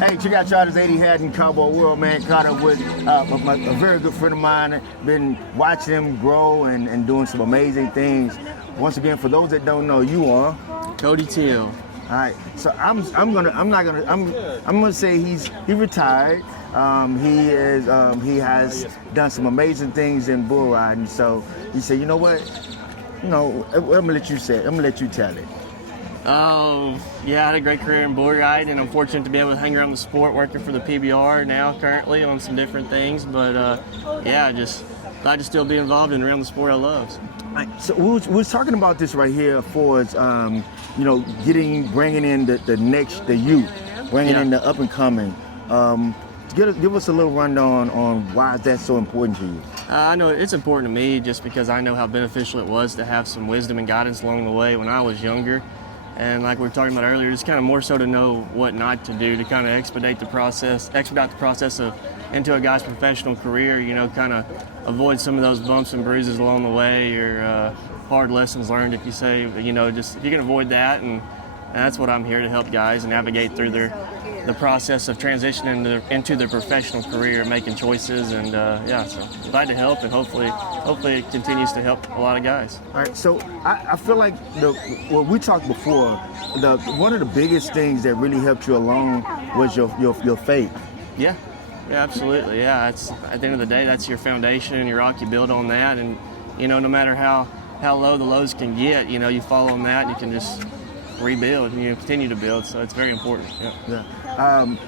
Hey, check out y'all. This 80 Haddon Cowboy World, man. Caught up with a very good friend of mine. Been watching him grow and doing some amazing things. Once again, for those that don't know, you are Cody Till. All right. So I'm gonna say he retired. He has done some amazing things in bull riding. So he said, you know what? I'm gonna let you say it. I'm gonna let you tell it. Oh, yeah, I had a great career in bull riding, and I'm fortunate to be able to hang around the sport, working for the PBR now currently on some different things. But yeah, just glad to still be involved and around the sport I love. So we was talking about this right here for bringing in the youth, bringing in the up and coming. Give us a little rundown on why is that so important to you. I know it's important to me just because I know how beneficial it was to have some wisdom and guidance along the way when I was younger. And like we were talking about earlier, it's kind of more so to know what not to do to kind of expedite the process of into a guy's professional career, kind of avoid some of those bumps and bruises along the way or hard lessons learned, if you say, just if you can avoid that. And that's what I'm here to help guys navigate through the process of transitioning into their professional career, making choices, and so glad to help, and hopefully it continues to help a lot of guys. All right, so I feel like we talked before, one of the biggest things that really helped you along was your faith. Yeah, absolutely. Yeah, it's at the end of the day, that's your foundation and your rock. You build on that, and no matter how low the lows can get, you fall on that, and you can just rebuild and continue to build. So it's very important. Yeah.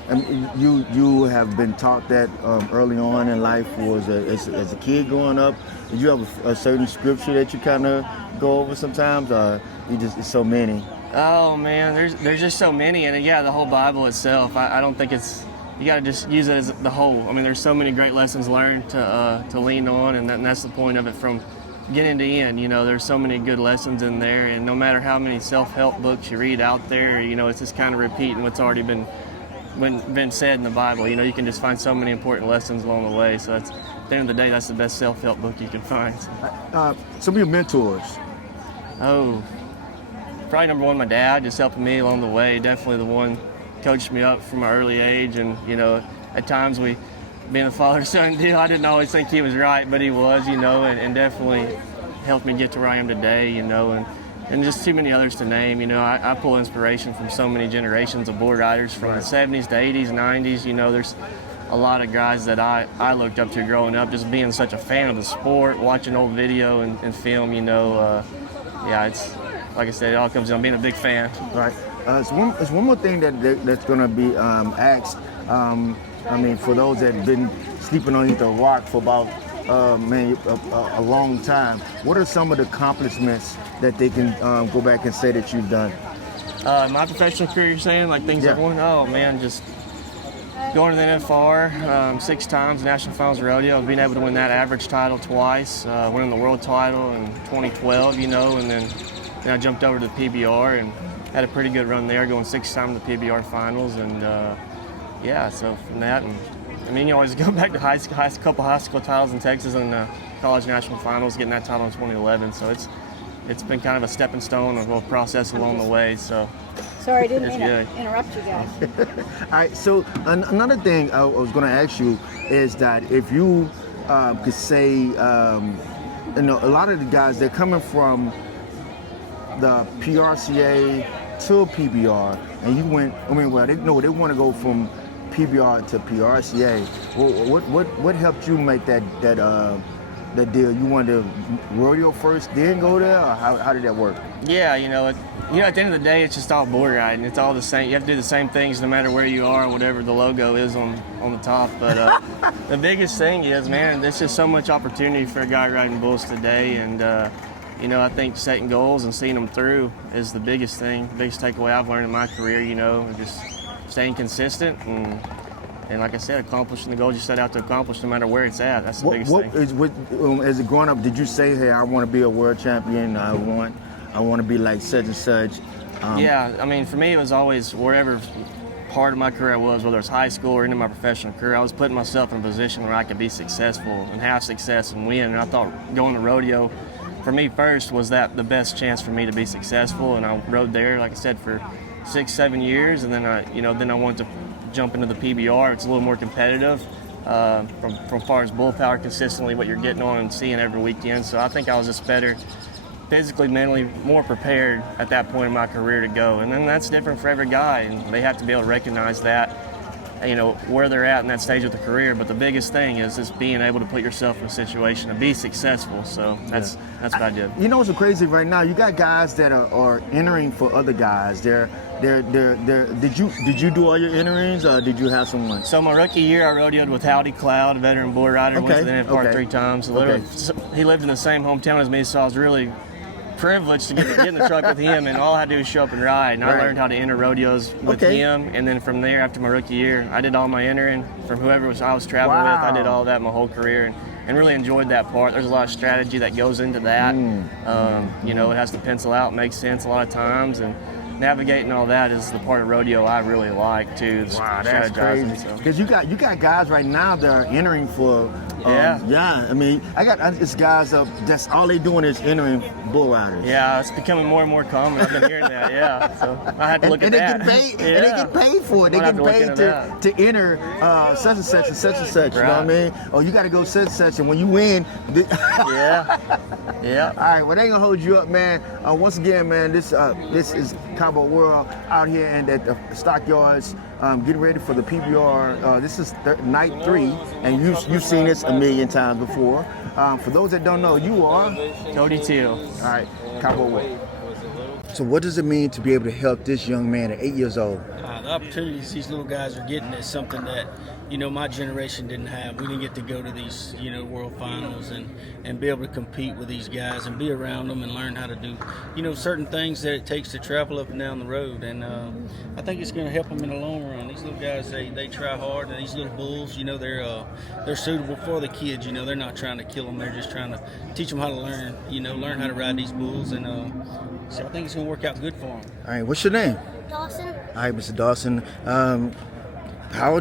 And you have been taught that early on in life, as a kid growing up. Did you have a certain scripture that you kind of go over sometimes, or it's so many? Oh man, there's just so many, and the whole Bible itself. I don't think it's. You got to just use it as the whole. I mean, there's so many great lessons learned to lean on, and that's the point of it from beginning to end. There's so many good lessons in there, and no matter how many self-help books you read out there, it's just kind of repeating what's already been said in the Bible. You can just find so many important lessons along the way. So that's, at the end of the day, that's the best self-help book you can find. Some of your mentors. Oh, probably number one, my dad, just helping me along the way. Definitely the one coached me up from my early age, and at times being a father-son deal, I didn't always think he was right, but he was, and definitely helped me get to where I am today, and just too many others to name. I pull inspiration from so many generations of bull riders from the 70s to 80s, 90s. There's a lot of guys that I looked up to growing up, just being such a fan of the sport, watching old video and film, it's, like I said, it all comes down being a big fan. Right. There's one more thing that's going to be asked. For those that have been sleeping underneath a rock for about a long time, what are some of the accomplishments that they can go back and say that you've done? My professional career, you're saying, like things I've won? Oh man, just going to the NFR 6 times, National Finals Rodeo, being able to win that average title twice, winning the world title in 2012, and then I jumped over to the PBR and had a pretty good run there, going 6 times to the PBR finals, and so from that, and you always go back to couple high school titles in Texas and college national finals, getting that title in 2011. So it's been kind of a stepping stone, a little process along the way. So sorry, I didn't mean to interrupt you guys. All right. So another thing I was going to ask you is that if you could say, a lot of the guys, they're coming from the PRCA to PBR, and you went. They want to go from PBR to PRCA. What helped you make that deal? You wanted to rodeo first, then go there, or how did that work? Yeah, at the end of the day, it's just all bull riding. It's all the same. You have to do the same things no matter where you are, whatever the logo is on the top. But the biggest thing is, man, there's just so much opportunity for a guy riding bulls today, and I think setting goals and seeing them through is the biggest thing, the biggest takeaway I've learned in my career. Just staying consistent and like I said, accomplishing the goals you set out to accomplish no matter where it's at. That's the biggest thing. As a growing up, did you say, hey, I want to be a world champion, I want to be like such and such? For me, it was always wherever part of my career I was, whether it's high school or into my professional career, I was putting myself in a position where I could be successful and have success and win. And I thought going to rodeo, for me first, was that the best chance for me to be successful. And I rode there, like I said, for 6-7 years, and then I wanted to jump into the PBR. It's a little more competitive from far as bull power consistently, what you're getting on and seeing every weekend. So I think I was just better physically, mentally, more prepared at that point in my career to go. And then that's different for every guy, and they have to be able to recognize that, you know, where they're at in that stage of the career. But the biggest thing is just being able to put yourself in a situation to be successful. So that's what I did. You know what's so crazy right now? You got guys that are entering for other guys. Did you do all your enterings, or did you have someone? So my rookie year, I rodeoed with Howdy Cloud, a veteran bull rider. Went to the NFR 3 times. So literally, he lived in the same hometown as me, so I was really privileged to get in the truck with him, and all I had to do was show up and ride. And I learned how to enter rodeos with him, and then from there, after my rookie year, I did all my entering from whoever I was traveling with. I did all that my whole career, and really enjoyed that part. There's a lot of strategy that goes into that. You know, it has to pencil out, make sense a lot of times, and navigating all that is the part of rodeo I really like too. Wow, that's crazy. Because you got guys right now that are entering for. I mean, it's guys that's all they doing is entering bull riders. Yeah, it's becoming more and more common. I've been hearing that. Yeah, so I had to look at that. And they get paid for it. They get paid to enter such and such and such and such. You know what I mean? Oh, you got to go such and such, and when you win, yeah. All right, well, they ain't gonna hold you up, man. Once again, man, this is Cowboy World out here and at the stockyards, getting ready for the PBR. This is night 3, and you've seen this a million times before. For those that don't know, you are Cody Teal. All right, Cowboy World. So what does it mean to be able to help this young man at 8 years old? The opportunities these little guys are getting is something that, you know, my generation didn't have. We didn't get to go to these, you know, world finals and be able to compete with these guys and be around them and learn how to do, you know, certain things that it takes to travel up and down the road. And I think it's going to help them in the long run. These little guys, they try hard, and these little bulls, you know, they're suitable for the kids. You know, they're not trying to kill them. They're just trying to teach them how to learn how to ride these bulls. And so I think it's going to work out good for them. All right, what's your name? Dawson. All right, Mr. Dawson. Are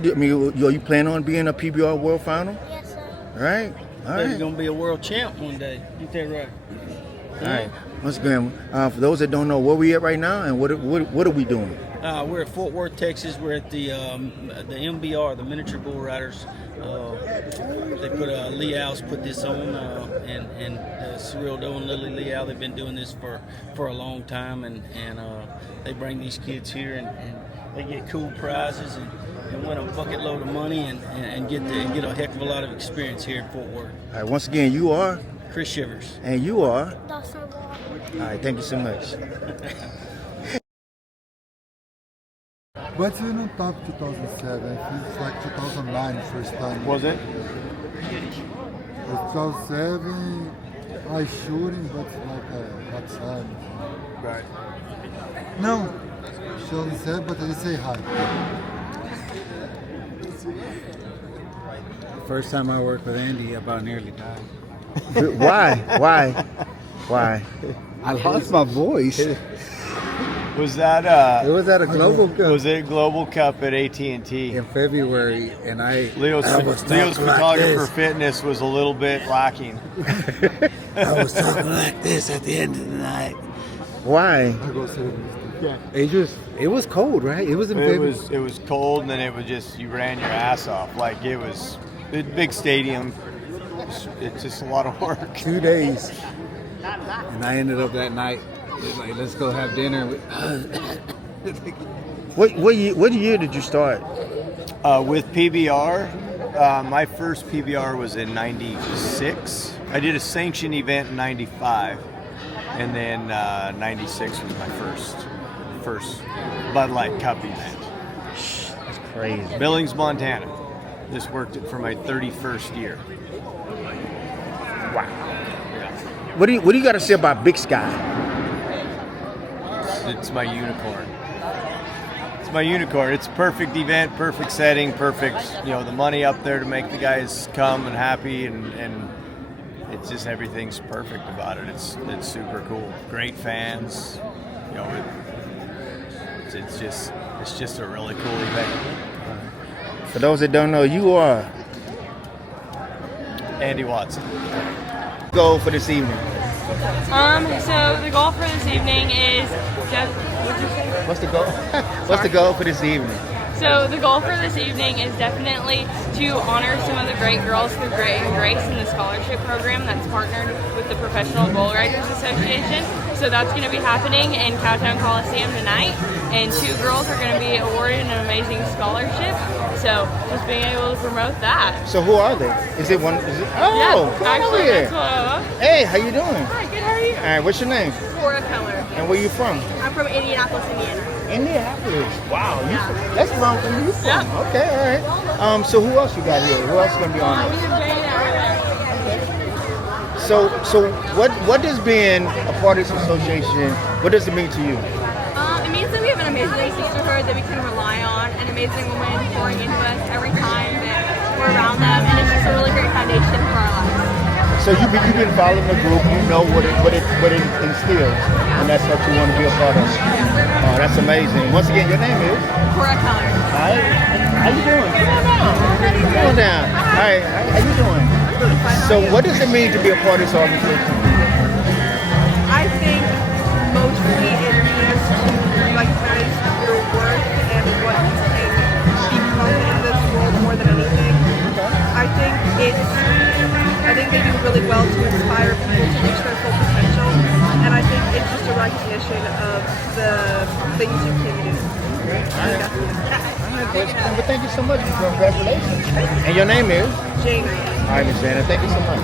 you planning on being a PBR World Final? Yes, sir. All right. You're going to be a world champ one day. Get that right. All right. Once again, for those that don't know, where we at right now and what are we doing? We're at Fort Worth, Texas. We're at the MBR, the Miniature Bull Riders. They put Lee Al's put this on, and Cyril Doe and Lily Lee Al. They've been doing this for a long time, and they bring these kids here, and they get cool prizes and win a bucket load of money and get a heck of a lot of experience here in Fort Worth. All right. Once again, you are Chris Shivers, and you are Dawson Wall. All right. Thank you so much. But we don't talk 2007. I think it's like 2009 first time. Was it? 2007, I shooting, but like a WhatsApp. Right. No, 2007, but I didn't say hi. First time I worked with Andy, I about nearly died. Why? I lost my voice. Was that It was at a Global Cup was it Global Cup at AT&T? in February, and Leo's photographer fitness was a little bit lacking. I was talking like this at the end of the night. Why? I go say It was cold, right? It was in February. It was cold, and then it was just you ran your ass off. Like it was a big stadium. It's just a lot of work. 2 days, and I ended up that night. It was like, let's go have dinner. What year did you start? With PBR, my first PBR was in '96. I did a sanctioned event in '95, and then '96 was my first Bud Light Cup event. That's crazy. Billings, Montana. This worked for my 31st year. Wow. What do you got to say about Big Sky? It's my unicorn. It's my unicorn. It's a perfect event, perfect setting, perfect, the money up there to make the guys come and happy, and it's just everything's perfect about it. It's super cool. Great fans. It's just a really cool event. For those that don't know, you are Andy Watson. Goal for this evening. So the goal for this evening is what'd you say? What's the goal? What's the goal for this evening? So the goal for this evening is definitely to honor some of the great girls through Grit and Grace in the scholarship program that's partnered with the Professional Bull Riders Association. So that's going to be happening in Cowtown Coliseum tonight, and 2 girls are going to be awarded an amazing scholarship. So just being able to promote that. So who are they? Is it one? Is it? Oh, Yeah, come on actually, over here. that's what I love. Hey, how you doing? Hi, good. How are you? All right, what's your name? Cora Keller. And where you from? I'm from Indianapolis, Indiana. Indianapolis. Wow, that's long from you from. Yep. Okay, all right. So who else you got here? Who else is gonna be on We it? have Jane So what does being a part of this association? What does it mean to you? It means that we have an amazing sisterhood that we can rely on, an amazing woman pouring into us every time that we're around them, and it's just a really great foundation for our lives. So you've been following the group. You know what it instills, and that's what you want to be a part of. Oh, that's amazing. Once again, your name is? Cora Keller. All right. How you doing? Come on down. All right. How you doing? So what does it mean to be a part of this organization? I think mostly it means to recognize your worth and what you can become in this world more than anything. I think they do really well to inspire people to reach their full potential, and I think it's just a recognition of the things you can do. But thank you so much. Congratulations. And your name is? Jane. All right, Miss Anna, thank you so much.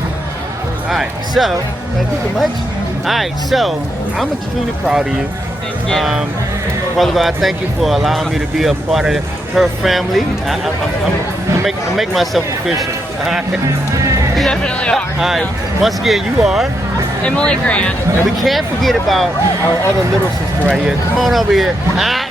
All right, so thank you so much. All right, so I'm extremely proud of you. Thank you. Father God, thank you for allowing me to be a part of her family. I make myself official. All right. You definitely are. All right. Once again, you are. Emily Grant. And we can't forget about our other little sister right here. Come on over here.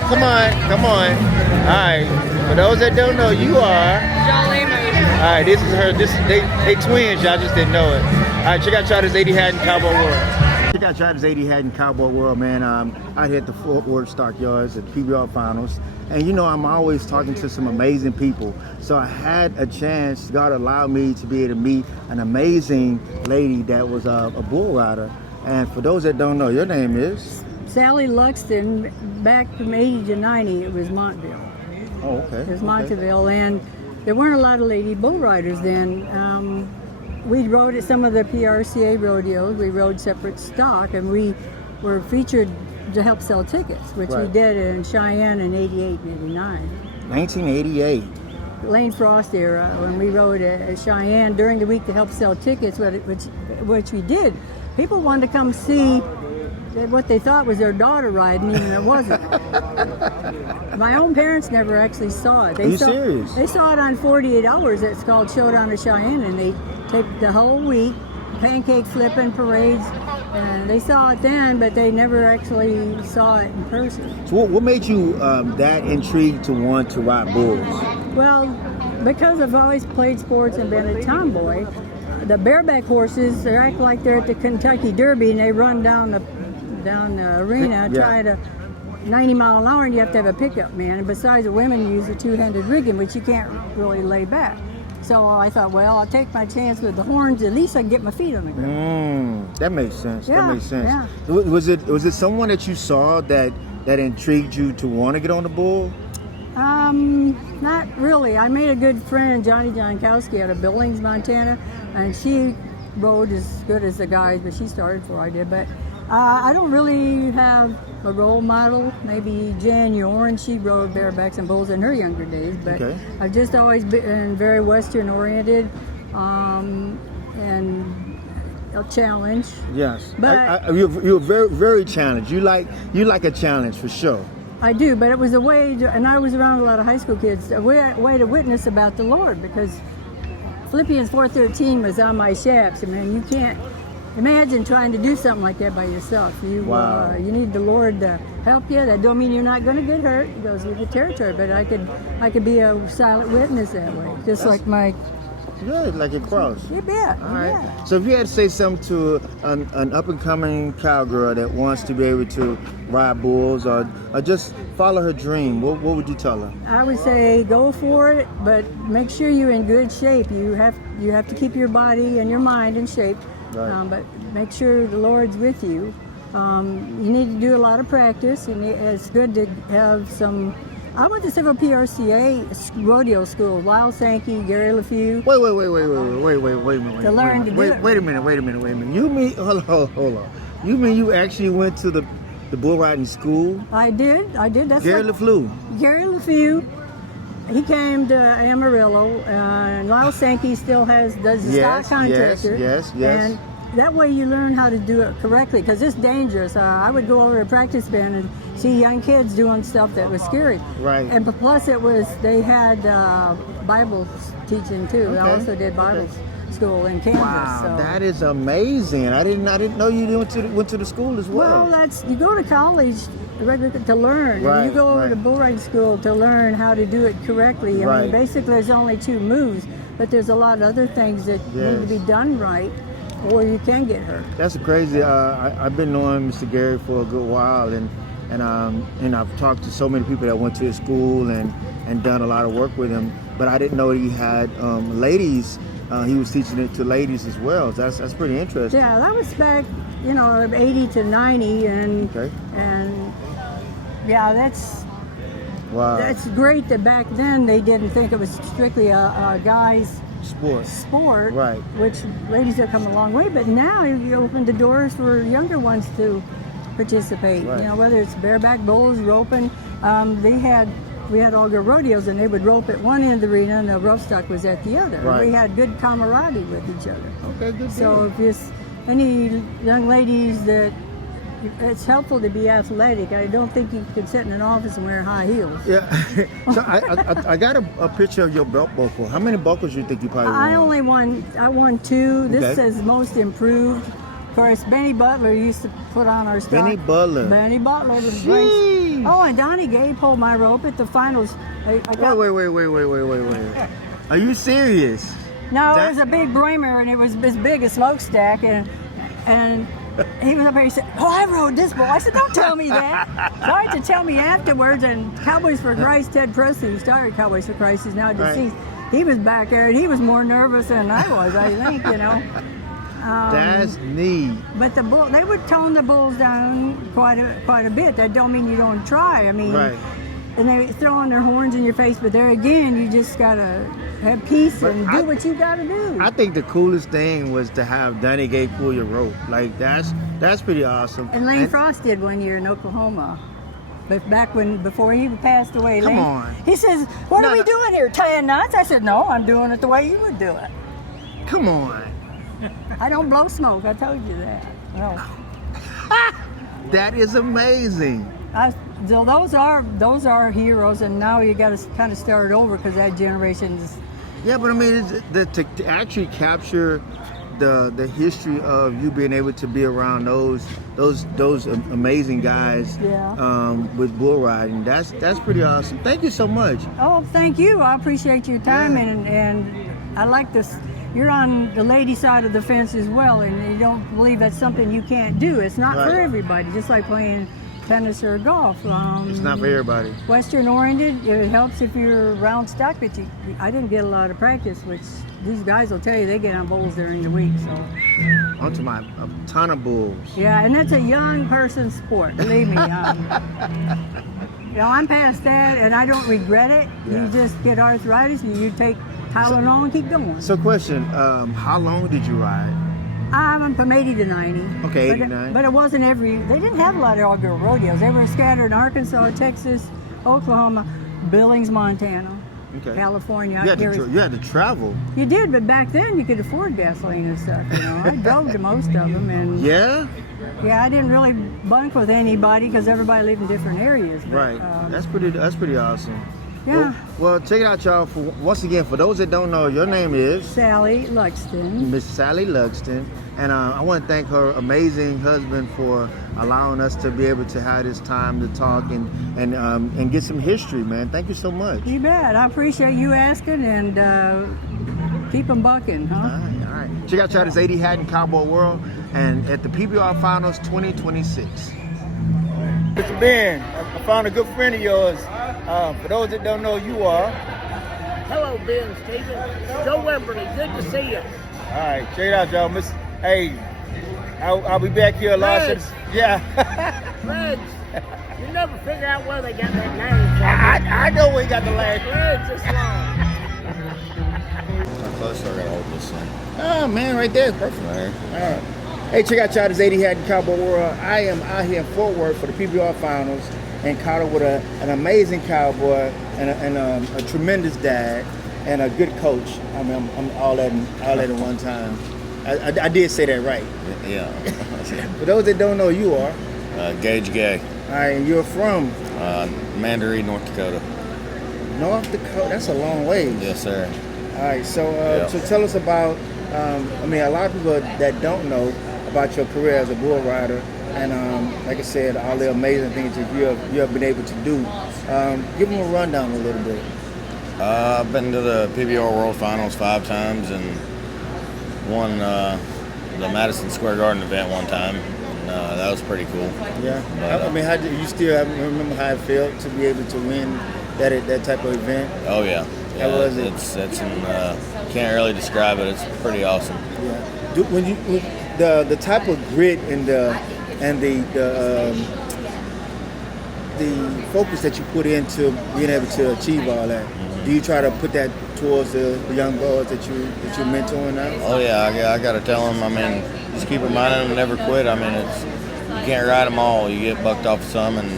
Come on. All right. For those that don't know, you are. Jolly Moody. All right, this is her. They twins. Y'all just didn't know it. All right, check out Charter's 80 Hat in Cowboy World. Check out Charter's 80 Hat in Cowboy World, man. Out here at the Fort Worth Stockyards at PBR Finals. And you know, I'm always talking to some amazing people. So I had a chance, God allowed me to be able to meet an amazing lady that was a bull rider. And for those that don't know, your name is? Sally Luxton, back from 80 to 90, it was Montville. Oh, okay. It was Montville, and there weren't a lot of lady bull riders then. We rode at some of the PRCA rodeos. We rode separate stock, and we were featured to help sell tickets, which we did in Cheyenne in 88 and 89. 1988. Lane Frost era, when we rode at Cheyenne during the week to help sell tickets, which we did. People wanted to come see what they thought was their daughter riding, even it wasn't. My own parents never actually saw it. Are you serious? They saw it on 48 Hours. It's called Showdown of Cheyenne, and they taped the whole week, pancake flipping, parades, and they saw it then, but they never actually saw it in person. So what made you that intrigued to want to ride bulls? Well, because I've always played sports and been a tomboy, the bareback horses, they act like they're at the Kentucky Derby, and they run down the arena, try to 90 mile an hour, and you have to have a pickup man. And besides, the women use a two-handed rigging, which you can't really lay back. So I thought, well, I'll take my chance with the horns. At least I can get my feet on the ground. That makes sense. Yeah, That makes sense. yeah. Was it someone that you saw that intrigued you to want to get on the bull? Not really. I made a good friend, Johnny Jankowski, out of Billings, Montana, and she rode as good as the guys, but she started before I did. But I don't really have a role model. Maybe Jan Yorn, she rode barebacks and bulls in her younger days, but I've just always been very Western oriented and a challenge. Yes, But you're very, very challenged. You like a challenge for sure. I do, but it was a way, and I was around a lot of high school kids, a way to witness about the Lord, because Philippians 4:13 was on my shafts. I mean, you can't imagine trying to do something like that by yourself. You need the Lord to help you. That don't mean you're not going to get hurt. It goes with the territory, but I could be a silent witness that way, just like my. Good, like a cross. You bet. All right. So if you had to say something to an up-and-coming cowgirl that wants to be able to ride bulls or just follow her dream, what would you tell her? I would say go for it, but make sure you're in good shape. You have to keep your body and your mind in shape, but make sure the Lord's with you. You need to do a lot of practice, and it's good to have some I went to several PRCA rodeo schools, Lyle Sankey, Gary LeFew. Wait a minute. To learn to do it. Wait a minute. You mean hold on. You mean you actually went to the bull riding school? I did. That's Gary like- LeFleur. Gary LeFew. He came to Amarillo, and Lyle Sankey still does the Yes, stock contester. yes. And that way you learn how to do it correctly, because it's dangerous. I would go over to practice band and see young kids doing stuff that was scary. Right. And plus they had Bible teaching too. Okay. I also did Bible school in Kansas. Wow, so. that is amazing. I didn't know you went to the school as well. Well, you go to college to learn. Right, And you go over right. to bull riding school to learn how to do it correctly. I Right. mean, basically, there's only 2 moves, but there's a lot of other things that need to Yes. be done right, or you can get hurt. That's crazy. I've been knowing Mr. Gary for a good while, and I've talked to so many people that went to his school and done a lot of work with him. But I didn't know he had ladies. He was teaching it to ladies as well. That's pretty interesting. Yeah, that was back, 80 to 90, and Okay. yeah, that's Wow. great that back then they didn't think it was strictly a guy's Sports. sport, Right. which ladies have come a long way, but now you open the doors for younger ones to participate. Right. Whether it's bareback bulls, roping. We had all go rodeos, and they would rope at one end of the arena and the rough stock was at the other. Right. We had good camaraderie with each other. Okay, good. So deal. if there's any young ladies that it's helpful to be athletic, I don't think you can sit in an office and wear high heels. Yeah. So I got a picture of your belt buckle. How many buckles do you think you probably won? I won 2. This Okay. says most improved. Of course, Benny Butler used to put on our stock. Benny Butler. Benny Butler was Jeez. great. Oh, and Donnie Gay pulled my rope at the finals. I got, Wait. Are you serious? No, That- it was a big Bremer, and it was as big as smokestack, and he was up there. He said, "Oh, I rode this bull." I said, "Don't tell me that." Tried to tell me afterwards. And Cowboys for Christ, Ted Presley, who started Cowboys for Christ, he's now deceased. He was back there, and he was more nervous than I was. I think, That's neat. But the bull, they would tone the bulls down quite a bit. That don't mean you don't try. I mean, Right. and they throw on their horns in your face. But there again, you just gotta have peace But and do what you gotta do. I think the coolest thing was to have Donnie Gay pull your rope. Like that's pretty awesome. And Lane Frost did one year in Oklahoma. But before he passed away, Come Lane, on. he says, "What No, are we no. doing here? Tying knots?" I said, "No, I'm doing it the way you would do it. Come on. I don't blow smoke. I told you that." No. That is amazing. So those are heroes, and now you got to kind of start over because that generation is. Yeah, but I mean, to actually capture the history of you being able to be around those amazing guys Yeah. with bull riding, that's pretty awesome. Thank you so much. Oh, thank you. I appreciate your time, Yeah. and I like this. You're on the lady side of the fence as well, and you don't believe that's something you can't do. It's not for Right. everybody, just like playing tennis or golf. It's not for everybody. Western oriented, it helps if you're round stock, but I didn't get a lot of practice, which these guys will tell you they get on bulls during the week. So Onto a ton of bulls. yeah, and that's a young person's sport, believe me. I'm past that, and I don't regret it. Yeah. You just get arthritis, and you take Tylenol and keep going. So, question: how long did you ride? I'm from 80 to 90. Okay, But 89. But it wasn't they didn't have a lot of all-girl rodeos. They were scattered in Arkansas, Texas, Oklahoma, Billings, Montana, Okay. California. You had to travel. You did, but back then you could afford gasoline and stuff. I drove to most of them, and Yeah. yeah, I didn't really bunk with anybody because everybody lived in different areas. But, Right. That's pretty awesome. Yeah. Well, check it out, y'all. Once again, for those that don't know, your name is Sally Luxton. Miss Sally Luxton, and I want to thank her amazing husband for allowing us to be able to have this time to talk and get some history, man. Thank you so much. You bet. I appreciate you asking, and keep them bucking, huh? All right. Check out y'all this 80 Hatton Cowboy World and at the PBR Finals 2026. Mr. Ben, I found a good friend of yours. For those that don't know, you are. Hello, Ben Stephen. Joe Wimberly, good to see you. All right, check it out, y'all. Hey, I'll be back here a lot. Good. Yeah. Reds. You never figure out where they got that name from. I know we got the last. Reds is long. How close are we gonna hold this thing? Oh man, right there is perfect. Right here. All right. Hey, check out y'all this 80 Hat in Cowboy World. I am out here in Fort Worth for the PBR Finals and caught up with an amazing cowboy and a tremendous dad and a good coach. I mean, I'm all that in one time. I did say that right. Yeah. For those that don't know, you are. Gage Gay. All right, and you're from Mandaree, North Dakota. North Dakota. That's a long way. Yes, sir. All right, so Yeah. so tell us about. I mean, a lot of people that don't know about your career as a bull rider, and like I said, all the amazing things that you have been able to do. Give them a rundown a little bit. I've been to the PBR World Finals 5 times and won the Madison Square Garden event one time. And, that was pretty cool. Yeah. But, I mean, how do you still remember how it felt to be able to win that type of event? Oh yeah. How was it? It's can't really describe it. It's pretty awesome. Yeah. When the type of grit and the focus that you put into being able to achieve all that, do you try to put that towards the young boys that you're mentoring now? Oh yeah, I gotta tell them. I mean, just keep reminding them to never quit. I mean, you can't ride them all. You get bucked off some and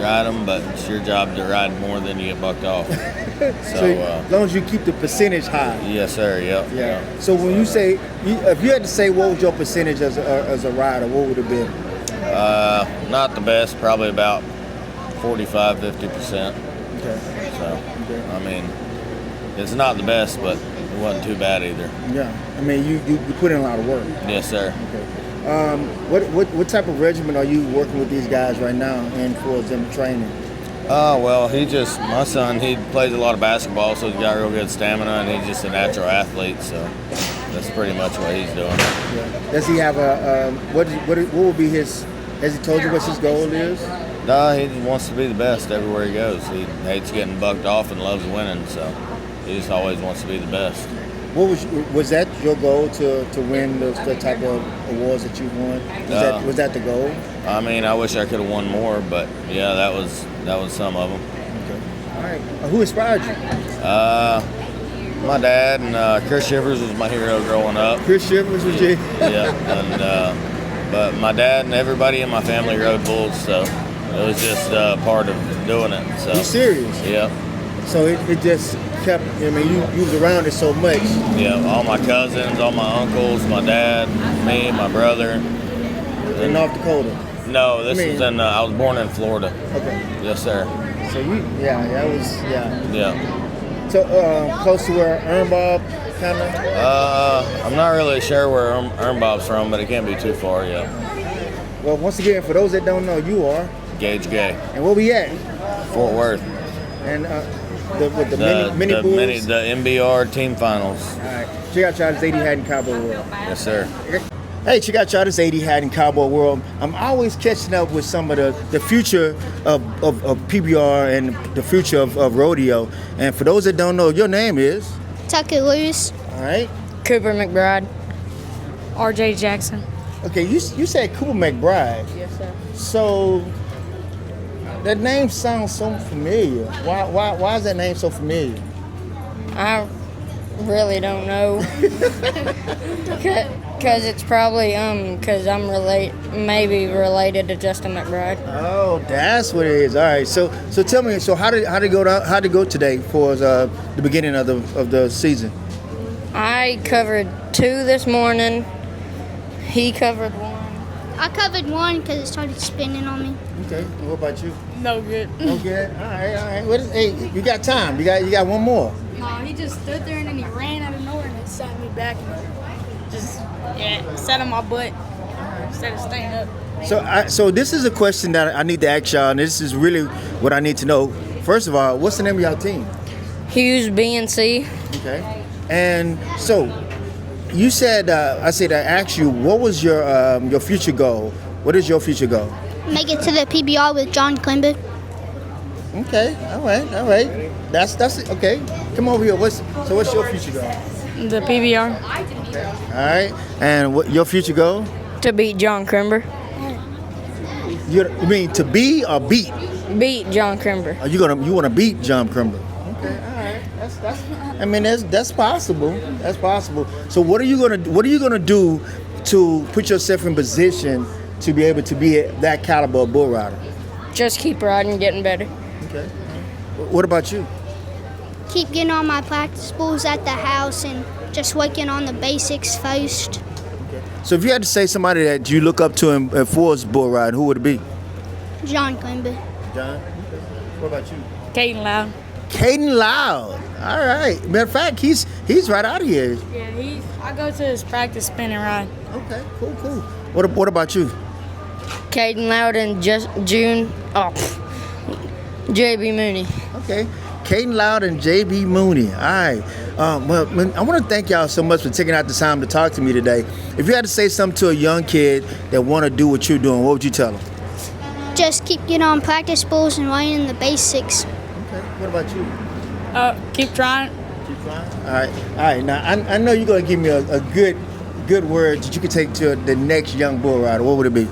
ride them, but it's your job to ride more than you get bucked off. So as long as you keep the percentage high. Yes, sir. Yep. Yeah. So when you say, if you had to say what was your percentage as a rider, what would it be? Not the best. Probably about 45-50%. Okay. So, I mean, it's not the best, but it wasn't too bad either. Yeah. I mean, you put in a lot of work. Yes, sir. Okay. What type of regimen are you working with these guys right now and for them training? Well, my son, he plays a lot of basketball, so he's got real good stamina, and he's just a natural athlete, so that's pretty much what he's doing. Yeah. Does he have what will be his, has he told you what his goal is? No, he just wants to be the best everywhere he goes. He hates getting bucked off and loves winning, so he just always wants to be the best. What was that your goal to win the type of awards that you won? Was that the goal? I mean, I wish I could have won more, but yeah, that was some of them. Okay. All right. Who inspired you? My dad and Chris Shivers was my hero growing up. Chris Shivers was you? Yeah, and but my dad and everybody in my family rode bulls, so it was just part of doing it. So. You serious? Yeah. So it just kept. I mean, you was around it so much. Yeah, all my cousins, all my uncles, my dad, me, my brother. In North Dakota. No, this was in. I was born in Florida. Okay. Yes, sir. So that was. Yeah. So close to where Ernbob, kind of. I'm not really sure where Ernbob's from, but it can't be too far. Yeah. Well, once again, for those that don't know, you are Gage Gay. And where we at? Fort Worth. And the mini bulls. The MBR team finals. All right. Check out y'all this 80 Hat in Cowboy World. Yes, sir. Hey, check out y'all this 80 Hat in Cowboy World. I'm always catching up with some of the future of PBR and the future of rodeo. And for those that don't know, your name is? Tucker Lewis. All right. Cooper McBride. RJ Jackson. Okay, you said Cooper McBride. Yes, sir. So that name sounds so familiar. Why is that name so familiar? I really don't know. Because it's probably because I'm maybe related to Justin McBride. Oh, that's what it is. All right. So tell me. So how did it go today for the beginning of the season? I covered 2 this morning. He covered 1. I covered 1 because it started spinning on me. Okay. What about you? No good. No good. All right. Hey, you got time. You got one more. No, he just stood there and then he ran out of nowhere and it sat me back and just sat on my butt instead of staying up. So this is a question that I need to ask y'all, and this is really what I need to know. First of all, what's the name of y'all team? Hughes BNC. Okay. And so you said I asked you, what was your future goal? What is your future goal? Make it to the PBR with John Klimber. Okay. All right. That's okay. Come over here. What's your future goal? The PBR. All right. And what your future goal? To beat John Krimber. You mean to be or beat? Beat John Crimber. Are you want to beat John Crimber? Okay, all right. That's. I mean, that's possible. That's possible. So what are you gonna do to put yourself in position to be able to be that caliber of bull rider? Just keep riding, getting better. Okay. What about you? Keep getting on my practice bulls at the house and just working on the basics first. So if you had to say somebody that you look up to in Ford's bull ride, who would it be? John Climber. John? What about you? Caden Loud. Caden Loud. All right. Matter of fact, he's right out of here. Yeah, I go to his practice spinning ride. Okay, cool. What about you? Caden Loud and JB Mooney. Okay. Caden Loud and JB Mooney. All right. Well, I want to thank y'all so much for taking out the time to talk to me today. If you had to say something to a young kid that want to do what you're doing, what would you tell them? Just keep getting on practice bulls and learning the basics. Okay. What about you? Keep trying. Keep trying. All right. Now I know you're gonna give me a good word that you could take to the next young bull rider. What would it be?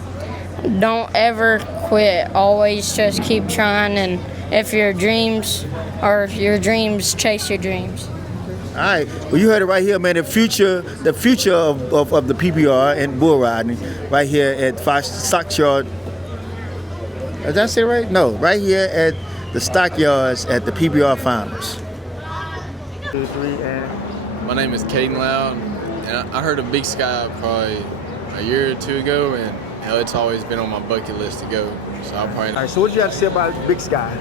Don't ever quit. Always just keep trying, and if your dreams chase your dreams. All right. Well, you heard it right here, man. The future of the PBR and bull riding right here at Stockyard. Did I say it right? No, right here at the Stockyards at the PBR Finals. 2, 3, and... My name is Caden Loud, and I heard of Big Sky probably a year or two ago, and it's always been on my bucket list to go. So I'll probably. All right. So what do you have to say about Big Sky?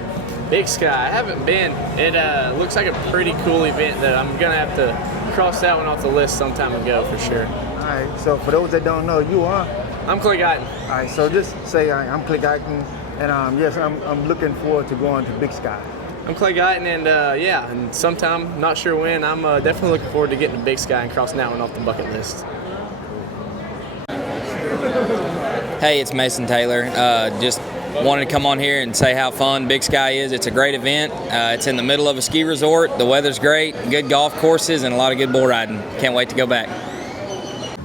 Big Sky, I haven't been. It looks like a pretty cool event that I'm gonna have to cross that one off the list sometime ago for sure. All right. So for those that don't know, you are? I'm Clay Guyton. All right. So just say I'm Clay Guyton, and yes, I'm looking forward to going to Big Sky. I'm Clay Guyton, and sometime, not sure when, I'm definitely looking forward to getting to Big Sky and crossing that one off the bucket list. Hey, it's Mason Taylor. Just wanted to come on here and say how fun Big Sky is. It's a great event. It's in the middle of a ski resort. The weather's great, good golf courses, and a lot of good bull riding. Can't wait to go back.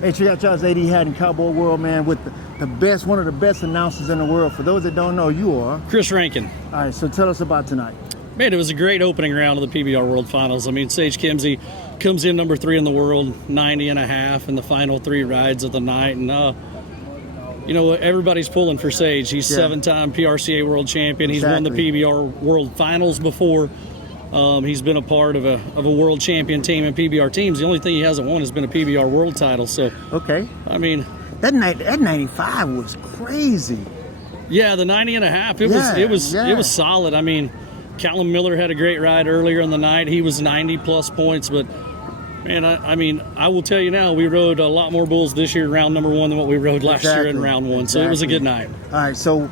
Hey, check out Charles AD Haddon, Cowboy World, man, with the best, one of the best announcers in the world. For those that don't know, you are Chris Rankin. All right, so tell us about tonight. Man, it was a great opening round of the PBR World Finals. I mean, Sage Kimzey comes in number 3 in the world, 90 and a half in the final 3 rides of the night. And, everybody's pulling for Sage. He's 7-time PRCA World Champion. He's won the PBR World Finals before. He's been a part of a world champion team and PBR teams. The only thing he hasn't won has been a PBR world title. So, okay. I mean, that 95 was crazy. Yeah, the 90 and a half. It was solid. I mean, Callum Miller had a great ride earlier in the night. He was 90 plus points, but man, I will tell you now, we rode a lot more bulls this year in round number 1 than what we rode last year in round 1. So it was a good night. All right, so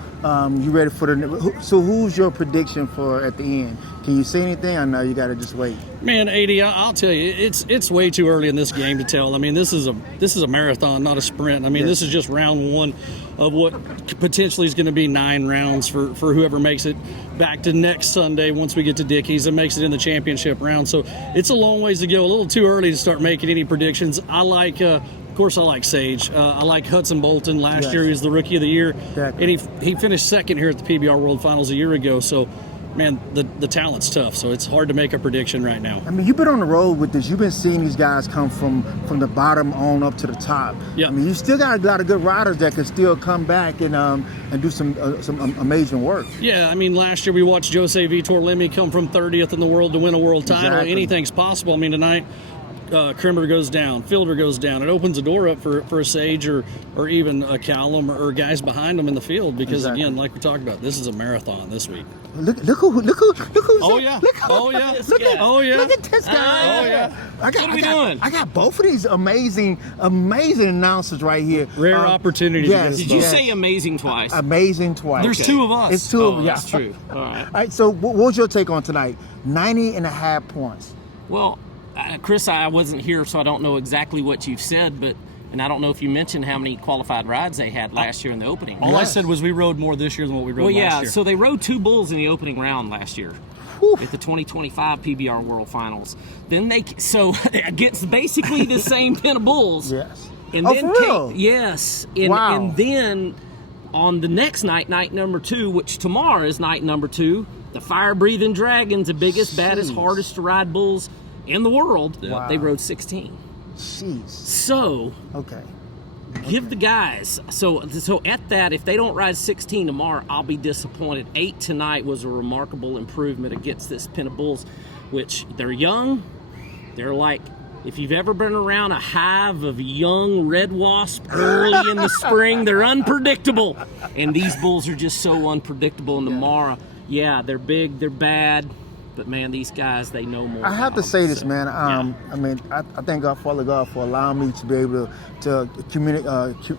you ready for who's your prediction for at the end? Can you say anything? I know you got to just wait. Man, AD, I'll tell you, it's way too early in this game to tell. I mean, this is a marathon, not a sprint. I mean, this is just round 1 of what potentially is going to be 9 rounds for whoever makes it back to next Sunday once we get to Dickies and makes it in the championship round. So it's a long ways to go. A little too early to start making any predictions. I like Sage. I like Hudson Bolton. Last year he was the Rookie of the Year, and he finished second here at the PBR World Finals a year ago. So, man, the talent's tough. So it's hard to make a prediction right now. I mean, you've been on the road with this. You've been seeing these guys come from the bottom on up to the top. Yep. I mean, you still got a lot of good riders that can still come back and do some amazing work. Yeah, I mean, last year we watched Jose Vitor Lemi come from 30th in the world to win a world title. Exactly. Anything's possible. I mean, tonight Crimber goes down, Fielder goes down. It opens the door up for a Sage or even a Callum or guys behind them in the field because, again, like we talked about, this is a marathon this week. Look who's Oh, yeah. Look at this guy. Oh, yeah. What are we doing? I got both of these amazing announcers right here. Rare opportunity. Yes, Did you say amazing twice? Amazing twice. There's 2 of us. It's 2 of us. That's true. All right. All right, so what was your take on tonight? 90 and a half points. Well, Chris, I wasn't here, so I don't know exactly what you've said, and I don't know if you mentioned how many qualified rides they had last year in the opening. All I said was we rode more this year than what we rode last year. So they rode 2 bulls in the opening round last year at the 2025 PBR World Finals. Then against basically the same pen of bulls. Yes. And for real? Yes. Wow. And then on the next night, night number 2, which tomorrow is night number 2, the fire-breathing dragons, the biggest, baddest, hardest to ride bulls in the world, Wow. they rode 16. Jeez. So, okay. Give the guys. So at that, if they don't ride 16 tomorrow, I'll be disappointed. 8 tonight was a remarkable improvement against this pen of bulls, which they're young. They're like, if you've ever been around a hive of young red wasp early in the spring, they're unpredictable. And these bulls are just so unpredictable. And tomorrow, yeah, they're big, they're bad. But man, these guys, they know more. I have to say this, man. I mean, I thank God, Father God, for allowing me to be able to communicate, to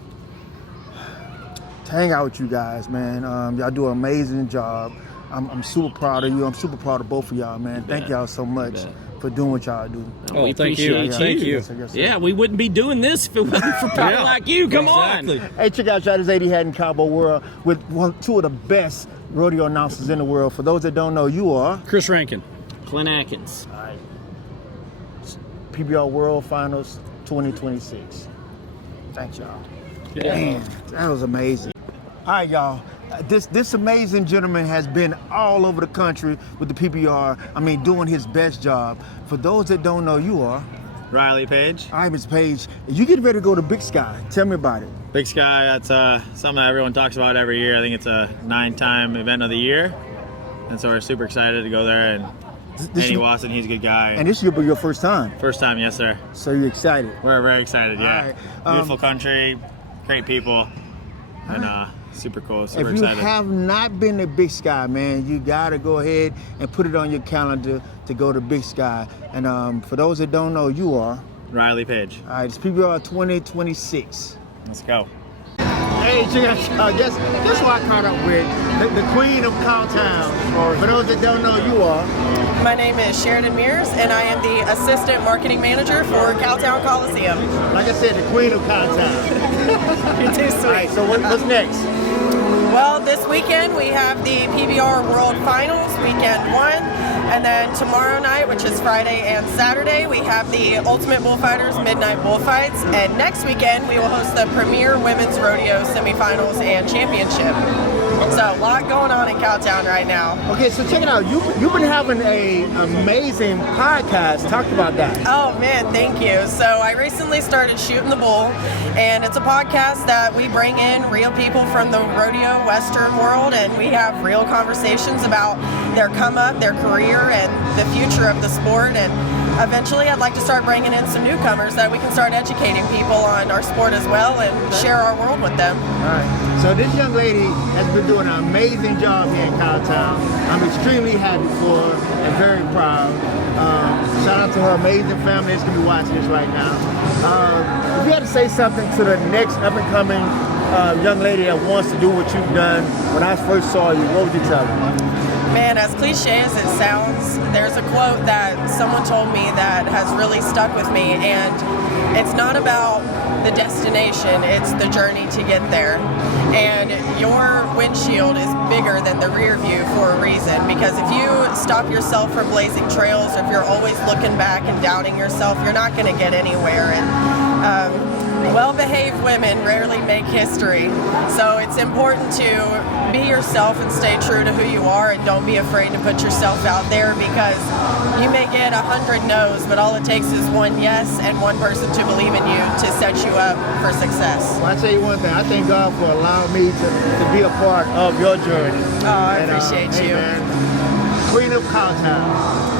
hang out with you guys, man. Y'all do an amazing job. I'm super proud of you. I'm super proud of both of y'all, man. Thank y'all so much for doing what y'all do. Oh, we thank you. Thank you. Yes, sir, yes, sir. Yeah, we wouldn't be doing this if it wasn't for people like you. Come on. Hey, check out Shotty's 80 Hat in Cowboy World with two of the best rodeo announcers in the world. For those that don't know, you are Chris Rankin, Clint Atkins. All right. PBR World Finals 2026. Thanks, y'all. Yeah. Man, that was amazing. All right, y'all. This amazing gentleman has been all over the country with the PBR. I mean, doing his best job. For those that don't know, you are Riley Page. All right, Mr. Page. You get ready to go to Big Sky. Tell me about it. Big Sky, that's something that everyone talks about every year. I think it's a 9-time event of the year. And so we're super excited to go there. And Andy Watson, he's a good guy. And this will be your first time? First time, yes, sir. So you're excited? We're very excited, yeah. All right. Beautiful country, great people, and super cool, super if you excited. have not been to Big Sky, man, you got to go ahead and put it on your calendar to go to Big Sky. And for those that don't know, you are Riley Page. All right, it's PBR 2026. Let's go. Hey, guess who I caught up with? The queen of Cowtown. For those that don't know, you are. My name is Sheridan Mears, and I am the Assistant Marketing Manager for Cowtown Coliseum. Like I said, the queen of Cowtown. You're too sweet. All right, so what's next? Well, this weekend we have the PBR World Finals, weekend 1. And then tomorrow night, which is Friday and Saturday, we have the Ultimate Bullfighters Midnight Bullfights. And next weekend, we will host the Premier Women's Rodeo Semifinals and Championship. So a lot going on in Cowtown right now. Okay, so check it out. You've been having an amazing podcast. Talk about that. Oh man, thank you. So I recently started Shooting the Bull, and it's a podcast that we bring in real people from the rodeo western world, and we have real conversations about their come up, their career, and the future of the sport. And eventually I'd like to start bringing in some newcomers that we can start educating people on our sport as well and share our world with them. All right. So this young lady has been doing an amazing job here in Cowtown. I'm extremely happy for her and very proud. Shout out to her amazing family that's going to be watching this right now. If you had to say something to the next up-and-coming young lady that wants to do what you've done, when I first saw you, what would you tell her? Man, as cliche as it sounds, there's a quote that someone told me that has really stuck with me, and it's not about the destination, it's the journey to get there. And your windshield is bigger than the rear view for a reason, because if you stop yourself from blazing trails, if you're always looking back and doubting yourself, you're not going to get anywhere. And well-behaved women rarely make history, so it's important to be yourself and stay true to who you are, and don't be afraid to put yourself out there, because you may get 100 no's, but all it takes is one yes and one person to believe in you to set you up for success. Well, I tell you one thing, I thank God for allowing me to be a part of your journey. Oh, I appreciate you. Hey, man, Queen of Cowtown.